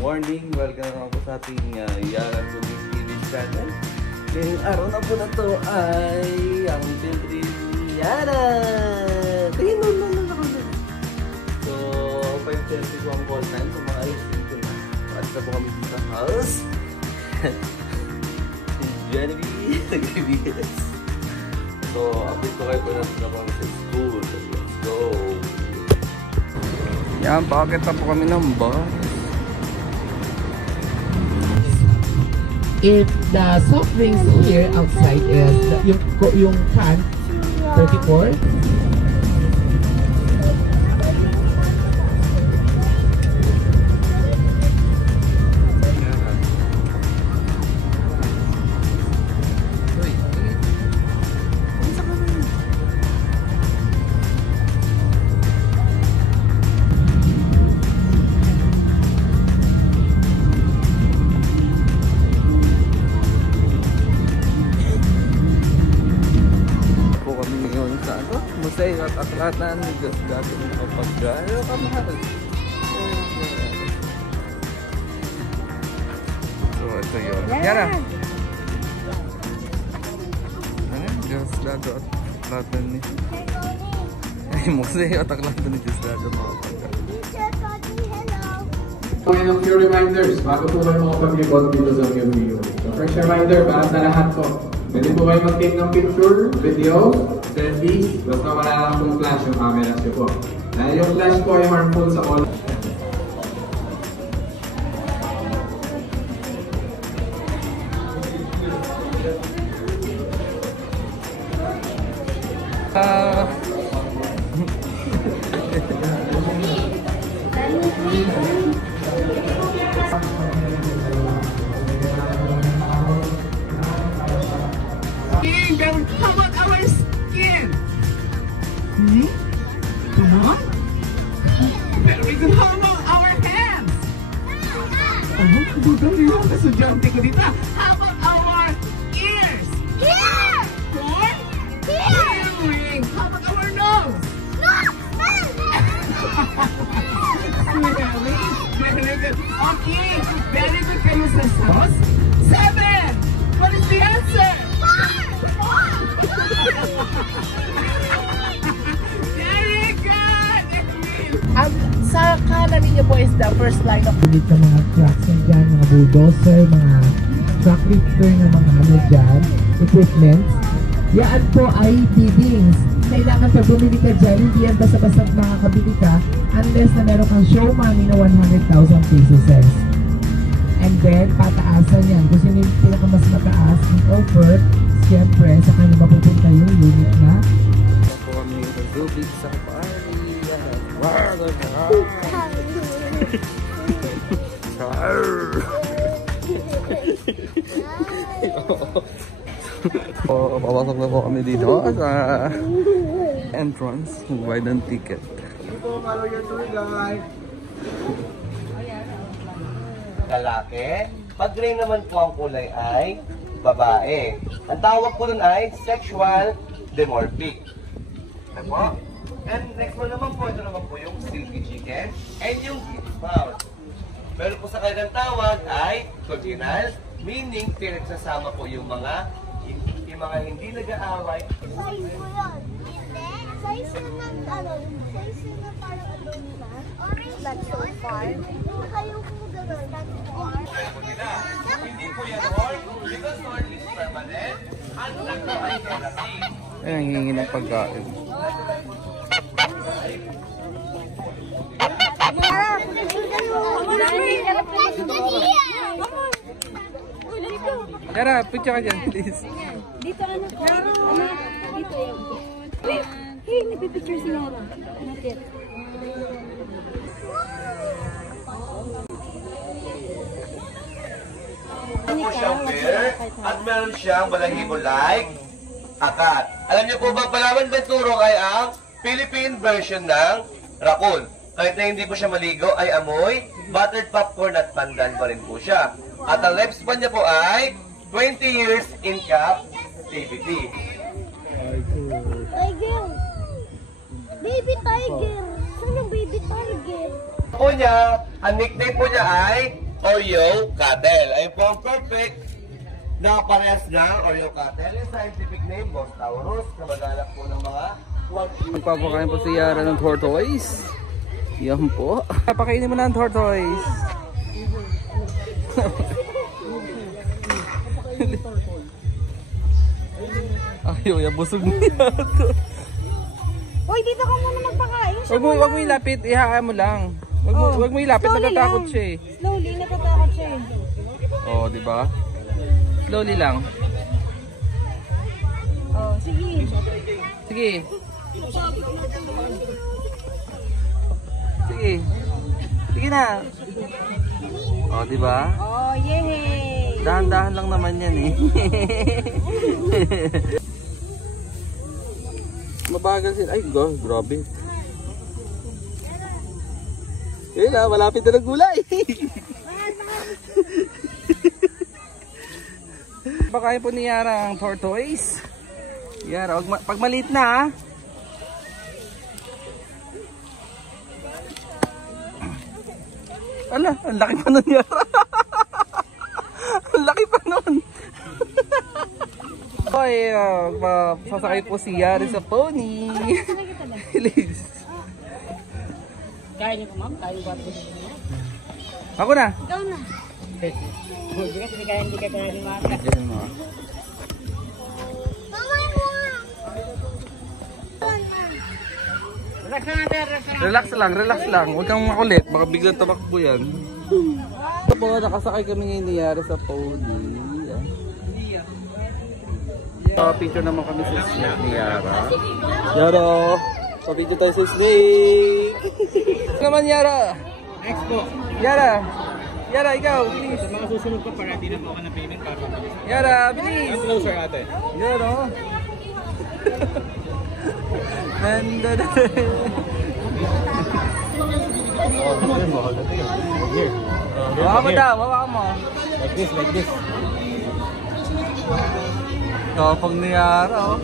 morning! Welcome naman po sa ating Yara Tubig TV channel. Ngayong araw na po na to ay ang children Yara! Tingin mo na ako na. So, 5:30 po ang call time. So, mga alis dito na. At na po kami dito sa house. Si Genevieve, nag-BS. So, update ko kayo po natin na kami sa school. Let's go! Yan, bakit na po kami ng bus? If the soft drinks here outside is yung can 34. Museo at aklatan ni Diyos dati ng kapag-gano kamahal. So, ito yun. Yara! Ano yun? Diyos dati at aklatan ni... Museo at aklatan ni Diyos dati ng kapag-gano. Ngayon, few reminders bago po kayo makapag-record dito sa mga video. So, first reminder para sa lahat po. Pwede po kayo mag-take ng picture, video, selfies, basta wala lang pong flash yung camera nyo po. Dahil yung flash po ay harmful sa all. How about our skin? Pero reason, how about our hands? Budong yung estudyante ko dito. How about our ears? Here! Or? Here! Hearing. How about our nose? Very good. Okay, very good kayo sa sauce. 7! What is the answer? Very good! Sa kanan ninyo po is the first line of dito mga trucks and dyan, mga bulldozer, mga truck lifter na mga ano dyan, equipments. Yan po ay biddings. Kailangan pag bumili ka dyan, hindi yan basta-basta makakabili ka unless na meron kang show money na 100,000 pesos. And then, pataasan yan. Kung sino yung pinakamas mataas ang offer, siyempre, sa kanya mapupunta yung unit na. Ako kami sa Zubig Safari. Papasok na po kami dito sa entrance. Buy ng ticket. Lalaki. Pag gray naman po ang kulay ay babae. Ang tawag po nun ay sexual dimorphic. Ano po? And next one naman po, ito naman po yung silky chicken and yung gift mouse. Pero po sa kanilang tawag ay congenial, meaning pinagsasama po yung mga hindi nag-aaway. Size mo yun. Hindi. Size na ano, size na parang ano nila. That's so far. Kayo po gano'n. That's far. Hindi po yan all, because all is permanent, unlike the identity. Ay, nangihingi ng pagkain. Yara, picture ka dyan, please. Dito anak ko. Dito yung. Hey, nagpipicture si Yara. Nakit. Po siyang bear at meron siyang balahibo like akat. Alam niyo po ba, Palawan Benturo ay ang Philippine version ng raccoon. Kahit na hindi po siya maligo ay amoy, buttered popcorn at pandan pa rin po siya. At ang lifespan niya po ay 20 years in captivity. Tiger! Baby tiger! Saan yung baby tiger? Po niya, ang nickname po niya ay Oreo cattle. Ayun po ang perfect na parehas na Oreo cattle. Yung scientific name, Bos Taurus. Kamag-anak po ng mga Magpapakain po si Yara ng tortoise. Yan po. Pakainin mo na ang tortoise. Ayaw, yan busog niya. Uy, dito ka muna magpakain. Wag mo ilapit, ihaan mo lang. Wag mo ilapit, natatakot siya eh. Slowly, natatakot siya eh. Oh, di ba? Slowly lang. Oh, sige. Sige. Sige. Sige na. Oh, di ba? Oh, yay! Dahan-dahan lang naman yan eh. Mabagal sila. Ay, grabe. Yun na, malapit na ng gulay. Pakain po ni Yara ang tortoise. Yara, pag maliit na ha. Ala, ang laki pa nun Yara. Ang laki pa nun. Hoy, sasakay po si Yara sa pony. Please. Kaya niyo po, ma'am? Kaya niyo ba? Ako na. Ikaw na. Hindi ka kaya ni Mata. Diyan mo. Relax lang. Huwag kang makulit. Baka biglang tumakbo yan. Ito po, nakasakay kami ngayon ni Yara sa pony. Picture naman kami sa snake ni Yara. Yara! Picture tayo sa snake! Naman Yara! Next po. Yara! Yara, ikaw! Bilis! Sa mga susunod po para di na po ako na payment para mabilis. Yara, bilis! Ang closer ate. Yara! Nanda na! Hawakan mo daw, hawakan mo. Like this. Kapag ni Yara, oh.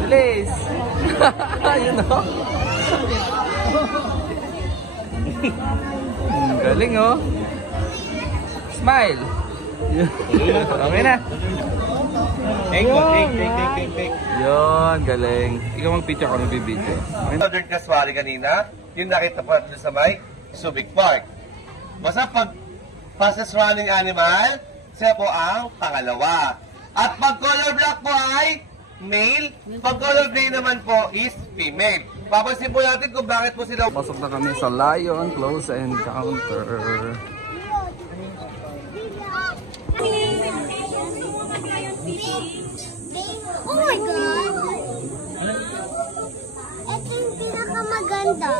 Bilis! Ayun, oh. Galing, oh. Smile! Okay na. Take. Yun, galing. Ikaw mag-picture ako, nagbibideo. Northern Kaswari kanina, yung nakita po natin sa may Subic Park. Basta pag fastest running animal, siya po ang pangalawa. At pag color black po ay male, pag color gray naman po is female. Papansin po natin kung bakit po sila... Pasok na kami sa Lion Close Encounter. Oh my God! Ito yung pinakamaganda.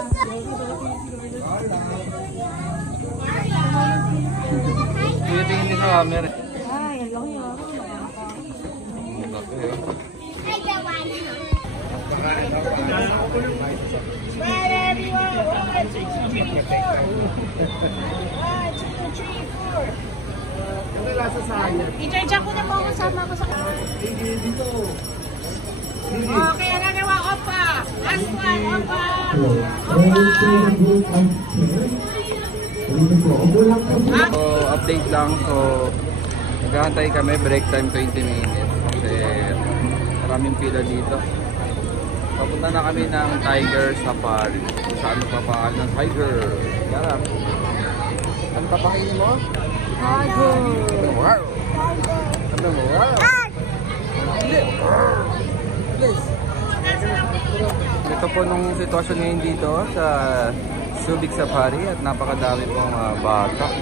Tingin din sa camera. Ay, ang laki ah. Ay, gawan. I-charge ako na mo kasama ko sa... Okay, nagawa ko pa. Last one, opa. So, update lang. So, naghahantay kami. Break time 20 minutes. Kasi maraming pila dito. Papunta na kami ng Tiger Safari. Kung saan magpapakal ng Tiger. Yara. Ano papakainin mo? Tiger. Wow! Ano mo? Wow! Please. Ito po nung sitwasyon ngayon dito sa Subic Safari at napakadami pong bata.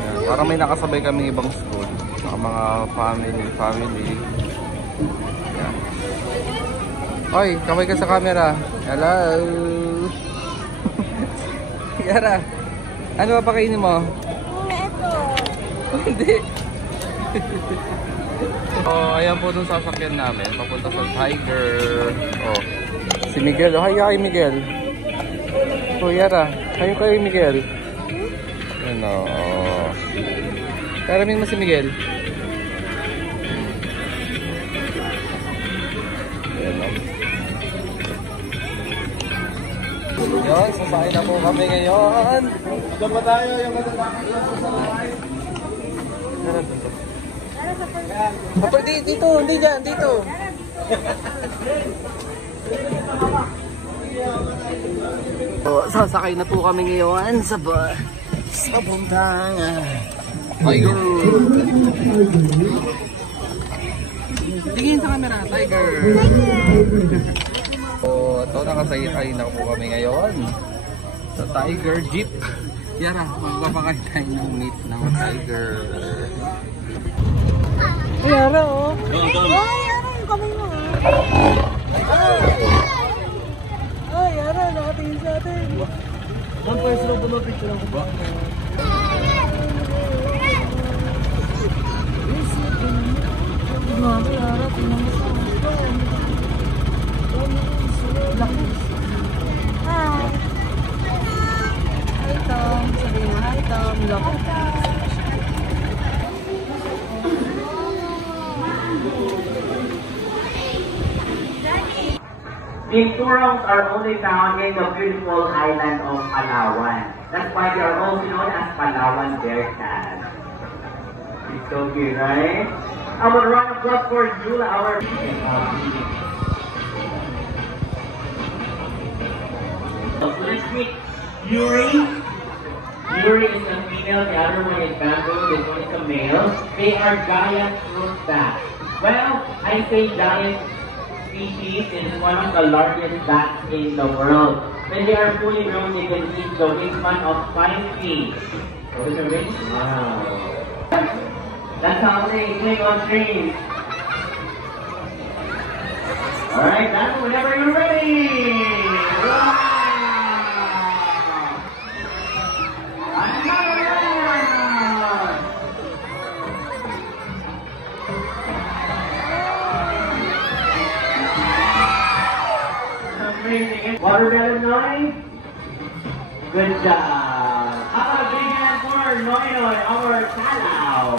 Yan, parang may nakasabay kaming ibang school. Mga family. Yan. Oy, kamay ka sa camera. Hello! Yara, ano ba pakainin mo? Ito. Hindi. Ayan po dun sasakyan namin. Papunta sa Tiger. Oh, si Miguel. Oh, hi Miguel. Oh, Yara. Hi kay Miguel. Ano? Oh. Karamin mo si Miguel. Ayan, oh. Yun, sasakay na po kami ngayon. Doon pa tayo, yung dito, hindi dyan, dito. Sasakay na po kami ngayon sa bus. Sa puntang Tiger. Tingin sa camera, Tiger. So, ito nakasayay na po kami ngayon sa Tiger Jeep. Yara, magpapakain tayo ng meat ng Tiger. Yara, oh. Ay, Yara, yung kamay mo. Ay, Yara, nakatingin sa atin. One person lang po picture ako ba? Grabe, Yara, tingnan mo sa akin. Hi. Hi, Tom. Sabi mo, hi, Tom. Loko. These turtles are only found in the beautiful island of Palawan. That's why they are also known as Palawan bear cats. It's so cute, right? I will round of applause for Jula, our let's meet Yuri. Yuri is a female, the other one is bamboo, this one is a male. They are giant fruit bats. Well, I say giant species is one of the largest bats in the world. When they are fully grown, they can reach the wingspan of 5 feet. What is the wing? Wow. That's how they swing on trees. Alright, that's whenever you're ready! Wow! Another round! Amazing. Watermelon Noy? Good job. How about a big hand for Noy Noy, our Talaw?